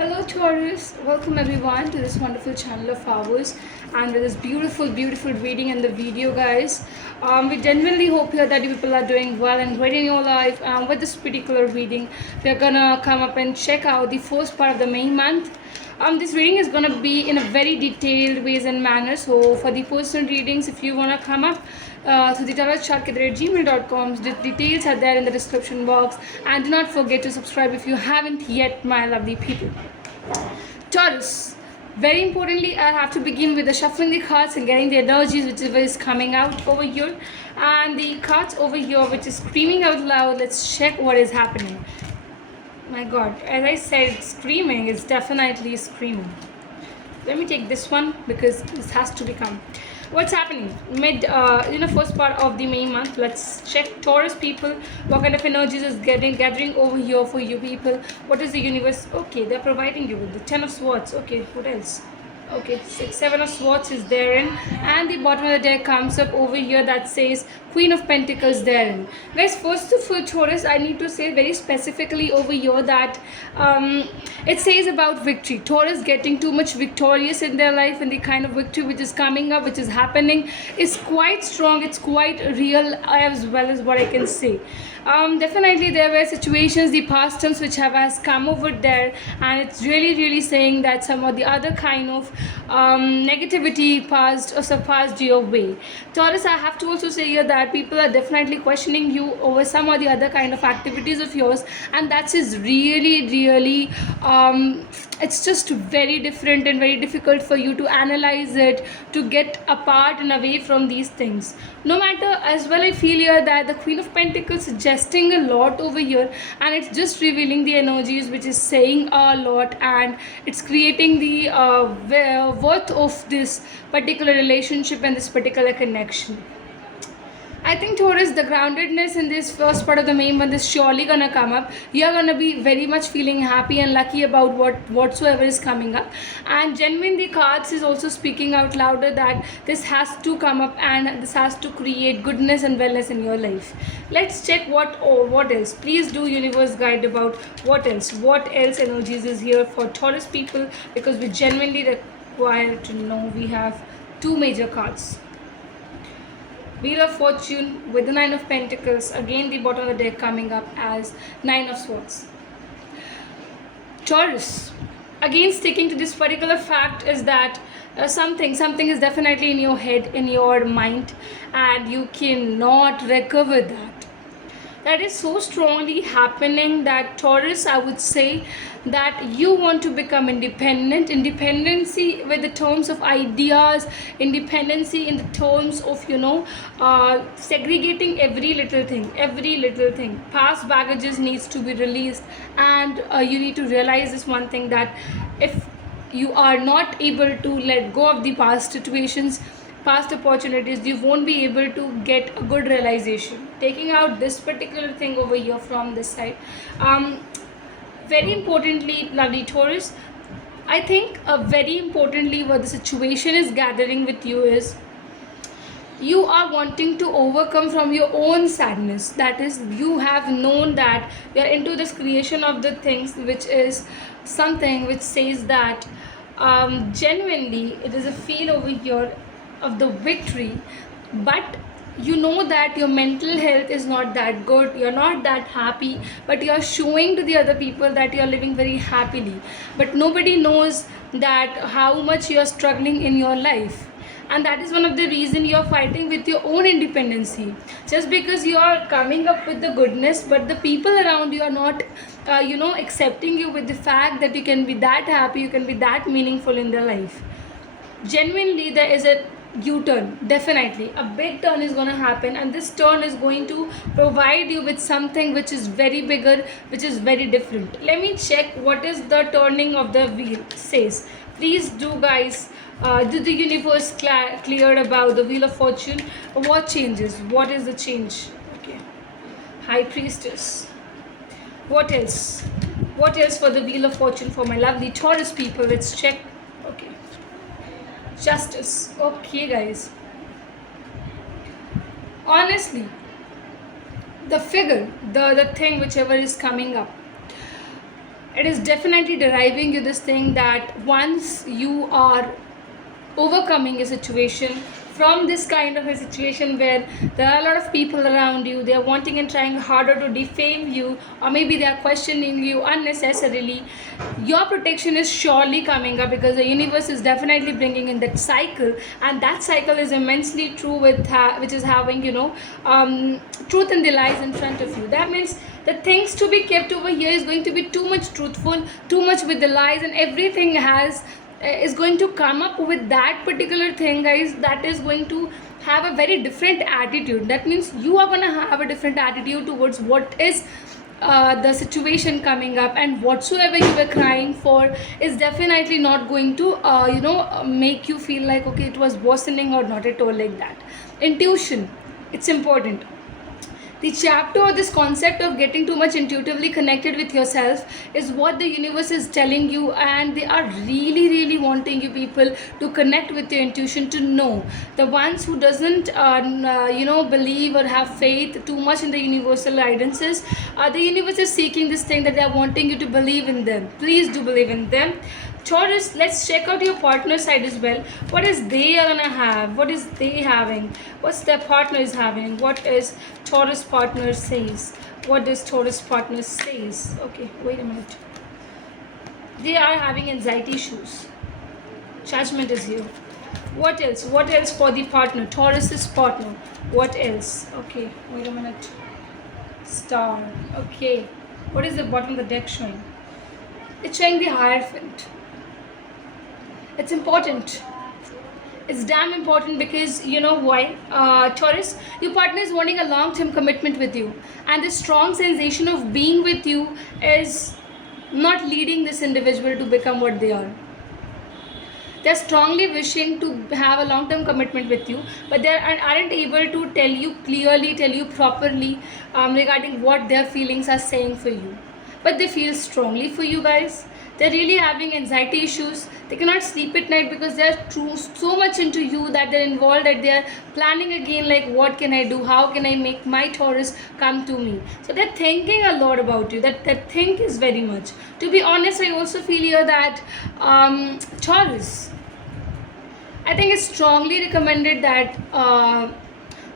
Hello Taurus, welcome everyone to this wonderful channel of ours and with this beautiful reading and the video guys. We genuinely hope here that you people are doing well and great in your life. With this particular reading, we're gonna come up and check out the first part of the May month. This reading is gonna be in a very detailed ways and manner. So for the personal readings, if you wanna come up to the tarotchartkidre@gmail.com, the details are there in the description box, and do not forget to subscribe if you haven't yet, my lovely people. Taurus, very importantly, I have to begin with the shuffling the cards and getting the energies whichever is coming out over here, and the cards over here which is screaming out loud. Let's check what is happening. My god, as I said, screaming is definitely screaming. Let me take this one because this has to become what's happening mid first part of the May month. Let's check Taurus people, what kind of energies is gathering over here for you people. What is the universe? Okay, they're providing you with the 10 of swords. Okay, what else? Okay, 7 of swords is therein, and the bottom of the deck comes up over here that says Queen of Pentacles therein. Guys, first of all, Taurus, I need to say very specifically over here that it says about victory. Taurus getting too much victorious in their life, and the kind of victory which is coming up, which is happening, is quite strong. It's quite real as well as what I can say. Definitely there were situations, the past tense which has come over there, and it's really saying that some of the other kind of negativity passed or surpassed your way. Taurus, I have to also say here that people are definitely questioning you over some of the other kind of activities of yours, and that is really it's just very different and very difficult for you to analyze it, to get apart and away from these things. No matter, as well I feel here that the Queen of Pentacles suggesting a lot over here, and it's just revealing the energies which is saying a lot, and it's creating the worth of this particular relationship and this particular connection. I think Taurus, the groundedness in this first part of the May month is surely gonna come up. You're gonna be very much feeling happy and lucky about whatsoever is coming up. And genuinely, the cards is also speaking out louder that this has to come up and this has to create goodness and wellness in your life. Let's check what else. Please do universe guide about what else. What else energies is here for Taurus people, because we genuinely require to know. We have two major cards. Wheel of Fortune with the 9 of Pentacles. Again, the bottom of the deck coming up as 9 of Swords. Taurus, again sticking to this particular fact is that something is definitely in your head, in your mind, and you cannot recover that. That is so strongly happening that Taurus, I would say that you want to become independent. Independency with the terms of ideas, independency in the terms of segregating every little thing. Past baggages needs to be released, and you need to realize this one thing, that if you are not able to let go of the past situations, past opportunities, you won't be able to get a good realization. Taking out this particular thing over here from this side, very importantly, lovely Taurus, I think very importantly what the situation is gathering with you is you are wanting to overcome from your own sadness. That is, you have known that you are into this creation of the things, which is something which says that genuinely it is a feel over here of the victory, but you know that your mental health is not that good, you're not that happy, but you're showing to the other people that you're living very happily, but nobody knows that how much you're struggling in your life. And that is one of the reason you're fighting with your own independency, just because you are coming up with the goodness, but the people around you are not accepting you with the fact that you can be that happy, you can be that meaningful in their life. Genuinely, there is a U-turn. Definitely a big turn is going to happen, and this turn is going to provide you with something which is very bigger, which is very different. Let me check what is the turning of the wheel says. Please do guys, do the universe cleared about the Wheel of Fortune. What changes? What is the change? Okay, High Priestess. What else for the Wheel of Fortune for my lovely Taurus people? Let's check. Okay, Justice. Okay guys, honestly, the figure, the thing whichever is coming up, It is definitely deriving you this thing that once you are overcoming a situation, from this kind of a situation where there are a lot of people around you, they are wanting and trying harder to defame you, or maybe they are questioning you unnecessarily, your protection is surely coming up, because the universe is definitely bringing in that cycle, and that cycle is immensely true with which is having, truth and the lies in front of you. That means the things to be kept over here is going to be too much truthful, too much with the lies, and everything is going to come up with that particular thing, guys, that is going to have a very different attitude. That means you are going to have a different attitude towards what is the situation coming up, and whatsoever you were crying for is definitely not going to make you feel like okay, it was worsening or not at all like that. Intuition, it's important. The chapter or this concept of getting too much intuitively connected with yourself is what the universe is telling you, and they are really really wanting you people to connect with your intuition, to know. The ones who doesn't believe or have faith too much in the universal guidances, the universe is seeking this thing that they are wanting you to believe in them. Please do believe in them. Taurus, let's check out your partner side as well. What is they are gonna have? What is they having? What's their partner is having? What is Taurus partner says? What does Taurus partner says? Okay, wait a minute. They are having anxiety issues. Judgment is here. What else? What else for the partner? Taurus's partner. What else? Okay, wait a minute. Star. Okay. What is the bottom of the deck showing? It's showing the Hierophant. It's important. It's damn important, because you know why? Taurus, your partner is wanting a long-term commitment with you, and the strong sensation of being with you is not leading this individual to become what they are. They're strongly wishing to have a long-term commitment with you, but they aren't able to tell you clearly, tell you properly regarding what their feelings are saying for you. But they feel strongly for you guys. They're really having anxiety issues. They cannot sleep at night because they're so much into you that they're involved, that they're planning again, like what can I do, how can I make my Taurus come to me. So they're thinking a lot about you. That think is very much. To be honest, I also feel here that Taurus, I think it's strongly recommended that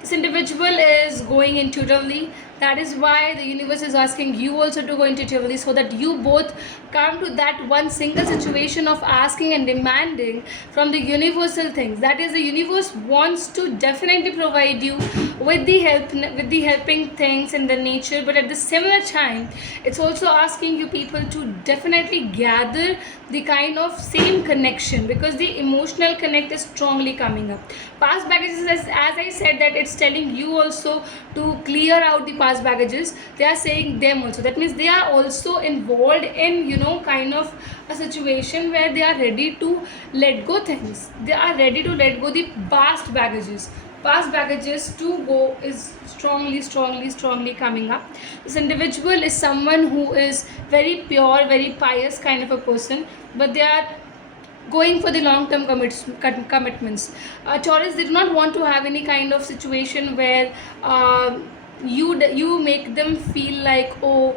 this individual is going intuitively. That is why the universe is asking you also to go intuitively, so that you both come to that one single situation of asking and demanding from the universal things. That is, the universe wants to definitely provide you with the helping things in the nature, but at the similar time, it's also asking you people to definitely gather the kind of same connection, because the emotional connect is strongly coming up. Past baggages, as I said, that it's telling you also to clear out the past baggages. They are saying them also. That means they are also involved in kind of a situation where they are ready to let go things. They are ready to let go the past baggages. Past baggages to go is strongly coming up. This individual is someone who is very pure, very pious kind of a person, but they are going for the long-term commitments. Taurus did not want to have any kind of situation where you make them feel like, oh,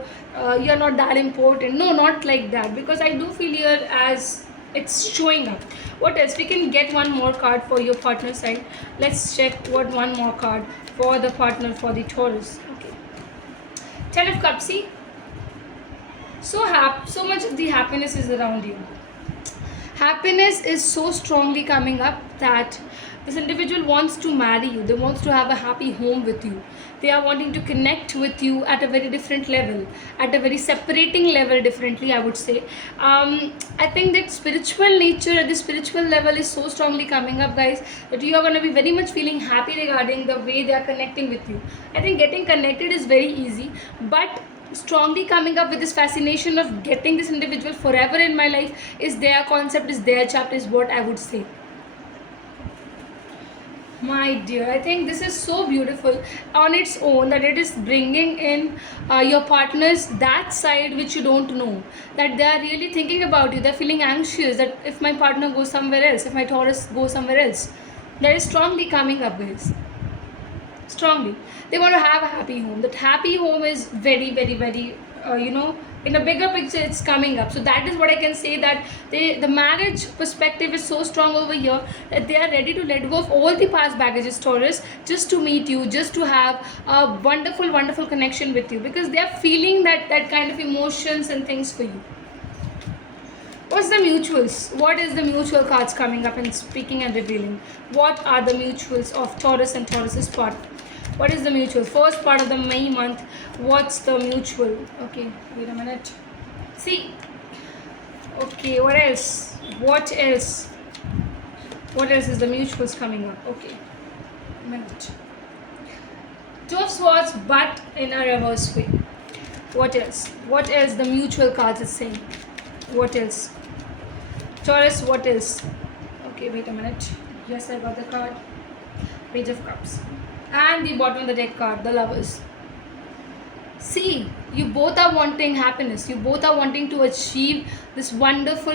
you're not that important. No, not like that, because I do feel here as it's showing up. What else? We can get one more card for your partner side. Let's check what one more card for the partner for the Taurus. Okay, Ten of Cups. See, so much of the happiness is around you. Happiness is so strongly coming up that this individual wants to marry you. They want to have a happy home with you. They are wanting to connect with you at a very different level, at a very separating level differently, I would say. I think that spiritual nature at the spiritual level is so strongly coming up, guys, that you are going to be very much feeling happy regarding the way they are connecting with you. I think getting connected is very easy, but strongly coming up with this fascination of getting this individual forever in my life is their concept, is their chapter, is what I would say. My dear, I think this is so beautiful on its own, that it is bringing in your partners that side which you don't know, that they are really thinking about you. They're feeling anxious that if my partner goes somewhere else, if my Taurus goes somewhere else. That is strongly coming up, guys. Strongly they want to have a happy home. That happy home is very in a bigger picture it's coming up. So that is what I can say, that the marriage perspective is so strong over here that they are ready to let go of all the past baggages, Taurus, just to meet you, just to have a wonderful connection with you, because they are feeling that kind of emotions and things for you. What's the mutuals? What is the mutual cards coming up and speaking and revealing? What are the mutuals of Taurus and Taurus's part? What is the mutual? First part of the May month. What's the mutual? Okay, wait a minute. See. Okay, what else? What else? What else is the mutuals coming up? Okay, a minute. Two of Swords, but in a reverse way. What else? What else the mutual cards is saying? What else? Taurus, what else? Okay, wait a minute. Yes, I got the card. Page of Cups. And the bottom of the deck card, the Lovers. See, you both are wanting happiness. You both are wanting to achieve this wonderful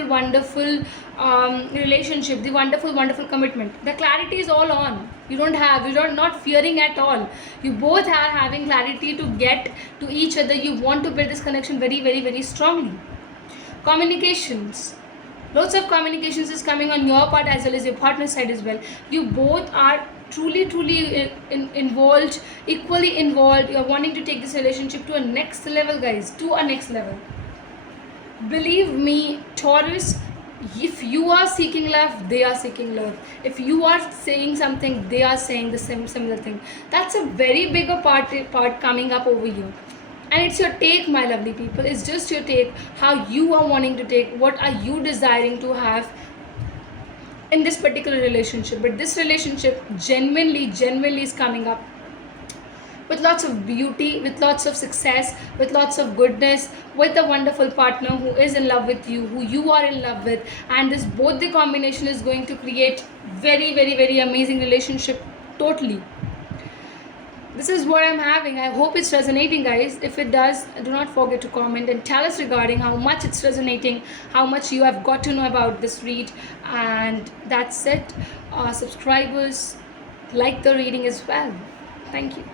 relationship, the wonderful commitment. The clarity is all on. You're not fearing at all. You both are having clarity to get to each other. You want to build this connection very strongly. Communications. Lots of communications is coming on your part as well as your partner's side as well. You both are truly involved, equally involved. You're wanting to take this relationship to a next level, guys, to a next level. Believe me, Taurus, if you are seeking love, they are seeking love. If you are saying something, they are saying the similar thing. That's a very bigger part coming up over here. And it's your take, my lovely people. It's just your take, how you are wanting to take, what are you desiring to have in this particular relationship. But this relationship genuinely is coming up with lots of beauty, with lots of success, with lots of goodness, with a wonderful partner who is in love with you, who you are in love with. And this both the combination is going to create very amazing relationship totally. This is what I'm having. I hope it's resonating, guys. If it does, do not forget to comment and tell us regarding how much it's resonating, how much you have got to know about this read. And that's it. Subscribers, like the reading as well. Thank you.